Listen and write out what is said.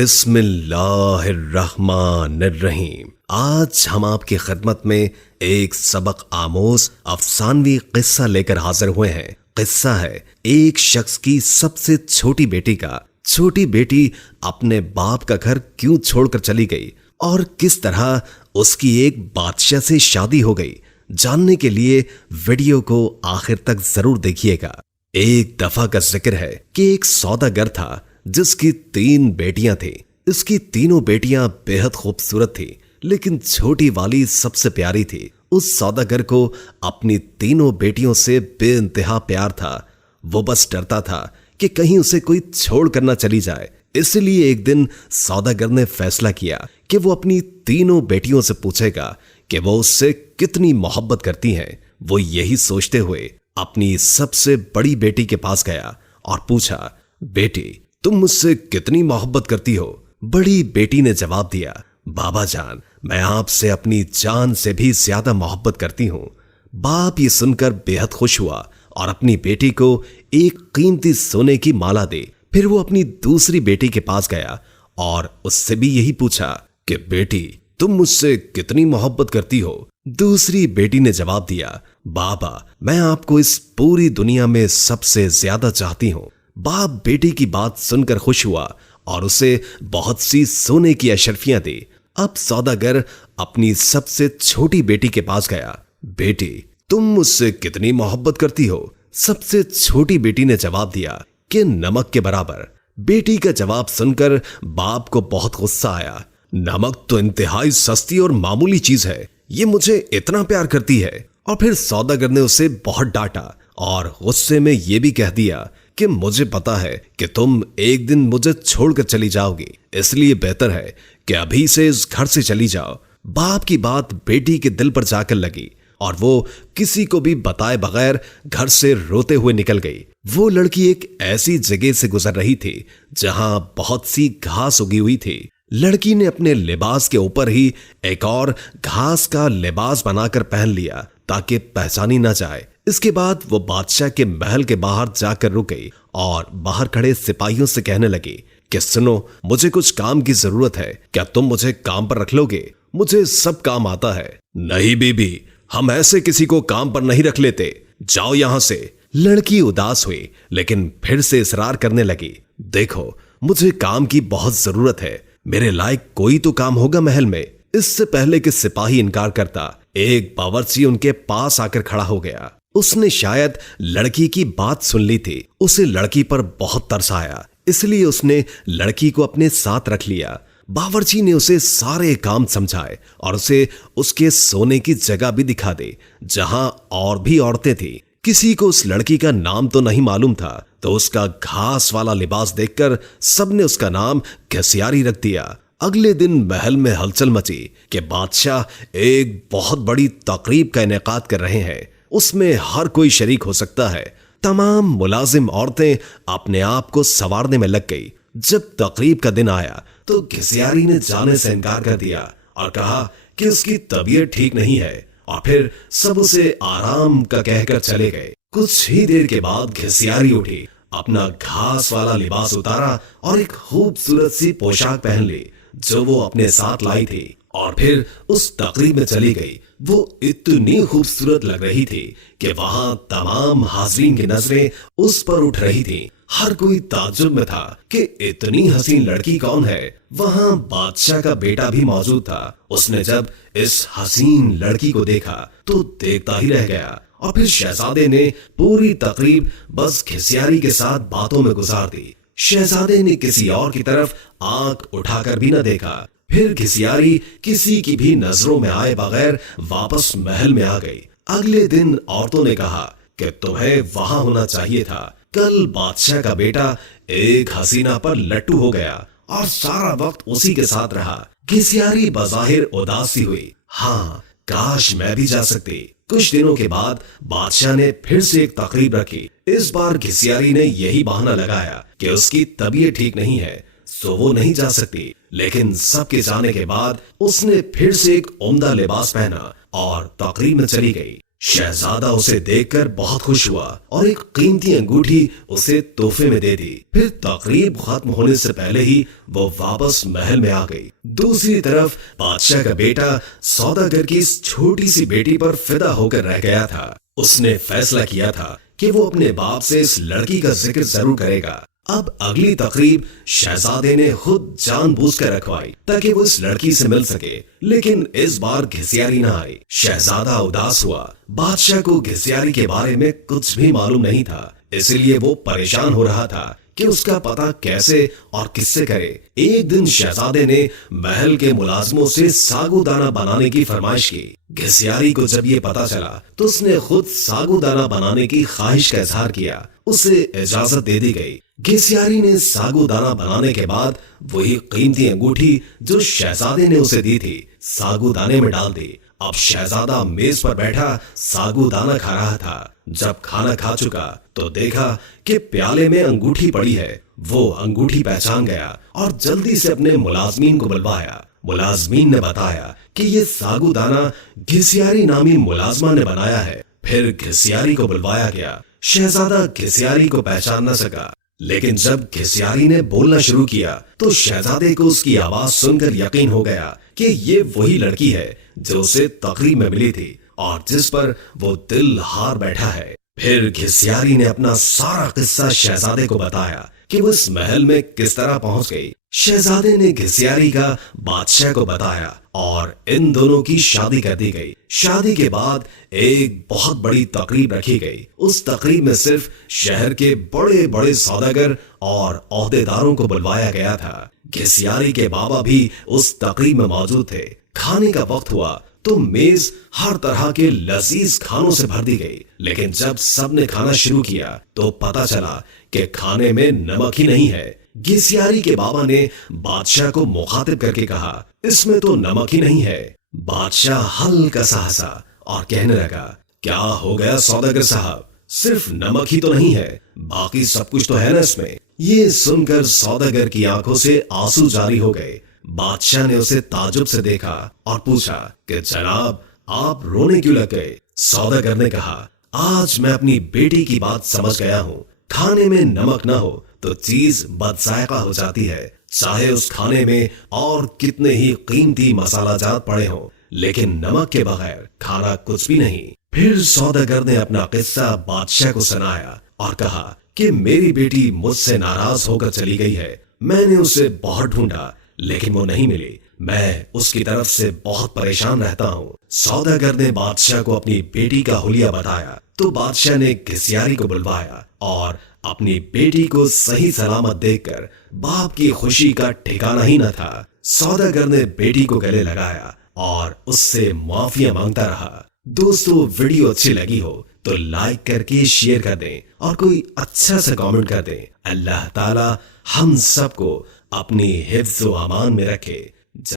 बिस्मिल्लाहिर्रहमानिर्रहीम। आज हम आपकी खिदमत में एक सबक आमोज अफसानवी किस्सा लेकर हाजिर हुए हैं। किस्सा है एक शख्स की सबसे छोटी बेटी का। छोटी बेटी अपने बाप का घर क्यों छोड़कर चली गई और किस तरह उसकी एक बादशाह से शादी हो गई। जानने के लिए वीडियो को आखिर तक जरूर देखिएगा। एक दफा का जिक्र है कि एक सौदागर था जिसकी 3 बेटियां थी। इसकी तीनों बेटियां बेहद खूबसूरत थी, लेकिन छोटी वाली सबसे प्यारी थी। उस सौदागर को अपनी तीनों बेटियों से बेइंतहा प्यार था। वो बस डरता था कि कहीं उसे कोई छोड़ कर न चली जाए। इसलिए एक दिन सौदागर ने फैसला किया कि वो अपनी तीनों बेटियों से पूछेगा कि वो उससे कितनी मोहब्बत करती हैं। वो यही सोचते हुए अपनी सबसे बड़ी बेटी के पास गया और पूछा, बेटी तुम मुझसे कितनी मोहब्बत करती हो? बड़ी बेटी ने जवाब दिया, बाबा जान मैं आपसे अपनी जान से भी ज्यादा मोहब्बत करती हूँ। बाप ये सुनकर बेहद खुश हुआ और अपनी बेटी को एक कीमती सोने की माला दे। फिर वो अपनी दूसरी बेटी के पास गया और उससे भी यही पूछा कि बेटी तुम मुझसे कितनी मोहब्बत करती हो? दूसरी बेटी ने जवाब दिया, बाबा मैं आपको इस पूरी दुनिया में सबसे ज्यादा चाहती हूँ। बाप बेटी की बात सुनकर खुश हुआ और उसे बहुत सी सोने की अशर्फियां दी। अब सौदागर अपनी सबसे छोटी बेटी के पास गया, बेटी तुम मुझसे कितनी मोहब्बत करती हो? सबसे छोटी बेटी ने जवाब दिया कि नमक के बराबर। बेटी का जवाब सुनकर बाप को बहुत गुस्सा आया। नमक तो इंतहाई सस्ती और मामूली चीज है, ये मुझे इतना प्यार करती है। और फिर सौदागर ने उसे बहुत डांटा और गुस्से में यह भी कह दिया कि मुझे पता है कि तुम एक दिन मुझे छोड़कर चली जाओगी, इसलिए बेहतर है कि अभी से इस घर से चली जाओ। बाप की बात बेटी के दिल पर जाकर लगी और वो किसी को भी बताए बगैर घर से रोते हुए निकल गई। वो लड़की एक ऐसी जगह से गुजर रही थी जहां बहुत सी घास उगी हुई थी। लड़की ने अपने लिबास के ऊपर ही एक और घास का लिबास बनाकर पहन लिया ताकि पहचानी ना जाए। इसके बाद वो बादशाह के महल के बाहर जाकर रुक गई और बाहर खड़े सिपाहियों से कहने लगी कि सुनो, मुझे कुछ काम की जरूरत है, क्या तुम मुझे काम पर रख लोगे? मुझे सब काम आता है। नहीं बीबी, हम ऐसे किसी को काम पर नहीं रख लेते, जाओ यहां से। लड़की उदास हुई लेकिन फिर से इसरार करने लगी, देखो मुझे काम की बहुत जरूरत है, मेरे लायक कोई तो काम होगा महल में। इससे पहले कि सिपाही इनकार करता, एक बावर्ची उनके पास आकर खड़ा हो गया। उसने शायद लड़की की बात सुन ली थी। उसे लड़की पर बहुत तरस आया, इसलिए उसने लड़की को अपने साथ रख लिया। बावर्ची ने उसे सारे काम समझाए और उसे उसके सोने की जगह भी दिखा दी जहां और भी औरतें थी। किसी को उस लड़की का नाम तो नहीं मालूम था, तो उसका घास वाला लिबास देखकर सबने उसका नाम घसियारी रख दिया। अगले दिन महल में हलचल मची कि बादशाह एक बहुत बड़ी तकरीब का इनेकाद कर रहे हैं, उसमें हर कोई शरीक हो सकता है। तमाम मुलाजिम औरतें अपने आप को संवारने में लग गई। जब तकरीब का दिन आया तो घसियारी ने जाने से इनकार कर दिया और कहा कि उसकी तबीयत ठीक नहीं है, और फिर सब उसे आराम का कहकर चले गए। कुछ ही देर के बाद घसियारी उठी, अपना घास वाला लिबास उतारा और एक खूबसूरत सी पोशाक पहन ली जो वो अपने साथ लाई थी, और फिर उस तकरीब में चली गई। वो इतनी खूबसूरत लग रही थी कि वहां तमाम हाज़रीन की नजरें उस पर उठ रही थीं। हर कोई ताज्जुब में था कि इतनी हसीन लड़की कौन है। वहां बादशाह का बेटा भी मौजूद था। उसने जब इस हसीन लड़की को देखा तो देखता ही रह गया, और फिर शहजादे ने पूरी तकरीब बस घसियारी के साथ बातों में गुजार दी। शहजादे ने किसी और की तरफ आंख उठाकर भी न देखा। फिर घसियारी किसी की भी नजरों में आए बगैर वापस महल में आ गई। अगले दिन औरतों ने कहा कि तुम्हें वहां होना चाहिए था। कल बादशाह का बेटा एक हसीना पर लट्टू हो गया और सारा वक्त उसी के साथ रहा। घसियारी बज़ाहिर उदासी हुई, हाँ काश मैं भी जा सकती। कुछ दिनों के बाद बादशाह ने फिर से एक तकरीब रखी। इस बार घसियारी ने यही बहाना लगाया कि उसकी तबीयत ठीक नहीं है, सो वो नहीं जा सकती। लेकिन सबके जाने के बाद उसने फिर से एक उम्दा लिबास पहना और तकरीब में चली गई। शहजादा उसे देखकर बहुत खुश हुआ और एक कीमती अंगूठी उसे तोहफे में दे दी। फिर तकरीब खत्म होने से पहले ही वो वापस महल में आ गई। दूसरी तरफ बादशाह का बेटा सौदागर की इस छोटी सी बेटी पर फिदा होकर रह गया था। उसने फैसला किया था कि वो अपने बाप से इस लड़की का जिक्र जरूर करेगा। अब अगली तकरीब शहजादे ने खुद जानबूझकर रखवाई ताकि वो इस लड़की से मिल सके, लेकिन इस बार घिसियारी न आई। शहजादा उदास हुआ। बादशाह को घिसियारी के बारे में कुछ भी मालूम नहीं था, इसलिए वो परेशान हो रहा था कि उसका पता कैसे और किससे करे। एक दिन शहजादे ने महल के मुलाजमों से सागूदाना बनाने की फरमाइश की। घिसियारी को जब ये पता चला तो उसने खुद सागूदाना बनाने की ख्वाहिश का इजहार किया। उसे इजाजत दे दी गई। घिसियारी ने सागूदाना बनाने के बाद वही कीमती अंगूठी जो शहजादे ने उसे दी थी सागूदाने में डाल दी। अब शहजादा मेज पर बैठा सागूदाना खा रहा था। जब खाना खा चुका तो देखा कि प्याले में अंगूठी पड़ी है। वो अंगूठी पहचान गया और जल्दी से अपने मुलाजमीन को बुलवाया। मुलाजमीन ने बताया कि ये सागूदाना घिसियारी नामी मुलाजमा ने बनाया है। फिर घिसियारी को बुलवाया गया। शहजादा घिसियारी को पहचान न सका, लेकिन जब घिसियारी ने बोलना शुरू किया तो शहजादे को उसकी आवाज सुनकर यकीन हो गया कि ये वही लड़की है जो उसे तकरीब में मिली थी और जिस पर वो दिल हार बैठा है। फिर घिसियारी ने अपना सारा किस्सा शहजादे को बताया कि वो इस महल में किस तरह पहुंच गई। शहजादे ने घिसियारी का बादशाह को बताया और इन दोनों की शादी कर दी गई। शादी के बाद एक बहुत बड़ी तकरीब रखी गई। उस तकरीब में सिर्फ शहर के बड़े बड़े सौदागर और ओहदेदारों को बुलवाया गया था। घिसियारी के बाबा भी उस तकरीब में मौजूद थे। खाने का वक्त हुआ तो मेज हर तरह के लजीज खानों से भर दी गई, लेकिन जब सबने खाना शुरू किया तो पता चला कि खाने में नमक ही नहीं है। घिसियारी के बाबा ने बादशाह को मुखातिब करके कहा, इसमें तो नमक ही नहीं है। बादशाह हल्का सा हंसा और कहने लगा, क्या हो गया सौदागर साहब, सिर्फ नमक ही तो नहीं है, बाकी सब कुछ तो है ना इसमें। ये सुनकर सौदागर की आंखों से आंसू जारी हो गए। बादशाह ने उसे ताजुब से देखा और पूछा कि जनाब आप रोने क्यों लग गए। सौदागर ने कहा, आज मैं अपनी बेटी की बात समझ गया हूँ। खाने में नमक ना हो तो चीज बदजायका हो जाती है, चाहे उस खाने में और कितने ही कीमती मसाला जात पड़े हों, लेकिन नमक के बगैर खाना कुछ भी नहीं। फिर सौदागर ने अपना किस्सा बादशाह को सुनाया और कहा कि मेरी बेटी मुझसे नाराज होकर चली गई है। मैंने उसे बहुत ढूंढा लेकिन वो नहीं मिली। मैं उसकी तरफ से बहुत परेशान रहता हूँ। सौदागर ने बादशाह को अपनी बेटी का हुलिया बताया तो बादशाह ने घिसियारी को बुलवाया और अपनी बेटी को सही सलामत देखकर बाप की खुशी का ठिकाना ही न था। सौदागर ने बेटी को गले लगाया और उससे माफिया मांगता रहा। दोस्तों, वीडियो अच्छी लगी हो तो लाइक करके शेयर कर दें और कोई अच्छा सा कमेंट कर दें। अल्लाह ताला हम सबको अपनी हिफ्ज़ व अमान में रखे।